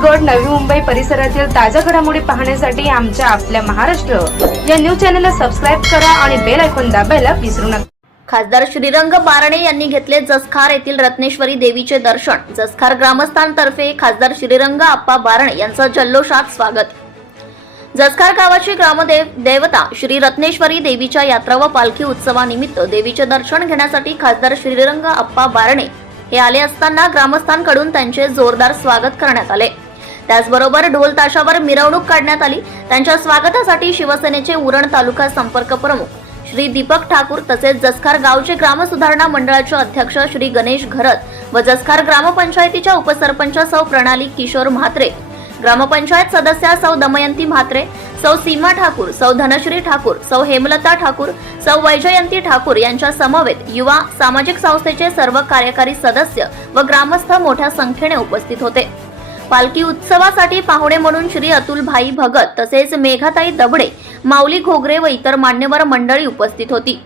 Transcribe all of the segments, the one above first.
पनवेल नवी मुंबई परिसरातील ताज्या घडामोडी पाहण्यासाठी आमच्या आपल्या महाराष्ट्र. या न्यूज चॅनलला सबस्क्राईब करा आणि बेल ऐकून दाबायला विसरू नका. खासदार श्रीरंग बारणे यांनी घेतले जसखार येथील रत्नेश्वरी देवीचे दर्शन. जसखार ग्रामस्थांतर्फे खासदार श्रीरंग आप्पा बारणे यांचं जल्लोषात स्वागत. जसखार गावाची ग्रामदेव देवता श्री रत्नेश्वरी देवीच्या यात्रा व पालखी उत्सवानिमित्त देवीचे दर्शन घेण्यासाठी खासदार श्रीरंग आप्पा बारणे हे आले असताना ग्रामस्थांकडून त्यांचे जोरदार स्वागत करण्यात आले. त्याचबरोबर ढोल ताशावर मिरवणूक काढण्यात आली. त्यांच्या स्वागतासाठी शिवसेनेचे उरण तालुका संपर्क प्रमुख श्री दीपक ठाकूर तसेच जसखार गावचे ग्रामसुधारणा मंडळाचे अध्यक्ष श्री गणेश घरत व जसखार ग्रामपंचायतीच्या उपसरपंच सौ प्रणाली किशोर म्हात्रे ग्रामपंचायत सदस्या सौ दमयंती म्हात्रे सौ सीमा ठाकूर सौ धनश्री ठाकूर सौ हेमलता ठाकूर सौ वैजयंती ठाकूर यांच्या समवेत युवा सामाजिक संस्थेचे सर्व कार्यकारी सदस्य व ग्रामस्थ मोठ्या संख्येने उपस्थित होते. पालखी उत्सवासाठी पाहुणे म्हणून श्री अतुल भाई भगत तसेच मेघाताई दबडे माऊली घोगरे व इतर मान्यवर मंडळी उपस्थित होती.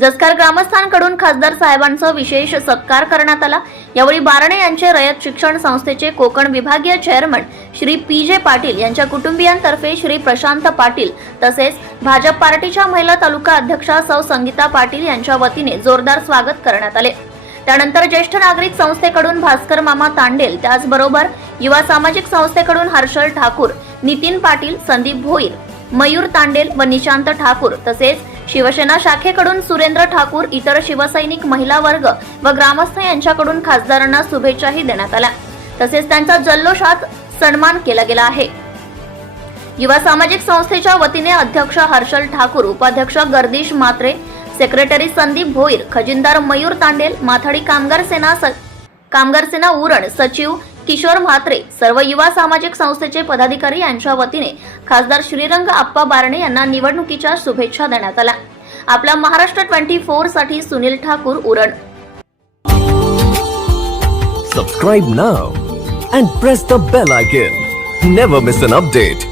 जसकार ग्रामस्थांकडून खासदार साहेबांचा विशेष सत्कार करण्यात आला. यावेळी बारणे यांचे रयत शिक्षण संस्थेचे कोकण विभागीय चेअरमन श्री पी जे पाटील यांच्या कुटुंबियांतर्फे श्री प्रशांत पाटील तसेच भाजप पार्टीच्या महिला तालुका अध्यक्षा सौ संगीता पाटील यांच्या वतीने जोरदार स्वागत करण्यात आले. त्यानंतर ज्येष्ठ नागरिक संस्थेकडून भास्कर मामा तांडेल त्याचबरोबर युवा सामाजिक संस्थेकडून हर्षल ठाकूर नितीन पाटील संदीप भोईर मयूर तांडेल व निशांत ठाकूर तसेच शिवसेना शाखेकडून सुरेंद्र ठाकूर इतर शिवसैनिक महिला वर्ग व ग्रामस्थ यांच्याकडून खासदारांना शुभेच्छाही देण्यात आल्या. तसेच त्यांचा जल्लोषात सन्मान केला गेला आहे. युवा सामाजिक संस्थेच्या वतीने अध्यक्ष हर्षल ठाकूर उपाध्यक्ष गर्दीश मात्रे सेक्रेटरी संदीप भोईर खजिनदार मयूर तांडेल माथाडी कामगार सेना कामगार सेना उरण सचिव किशोर म्हात्रे सर्व युवा सामाजिक संस्थेचे पदाधिकारी यांच्या वतीने खासदार श्रीरंग आप्पा बारणे यांना निवडणुकीच्या शुभेच्छा देण्यात आल्या. आपला Maharashtra twenty फोरसाठी Sunil Thakur Uran. Subscribe now and press the bell icon never miss an update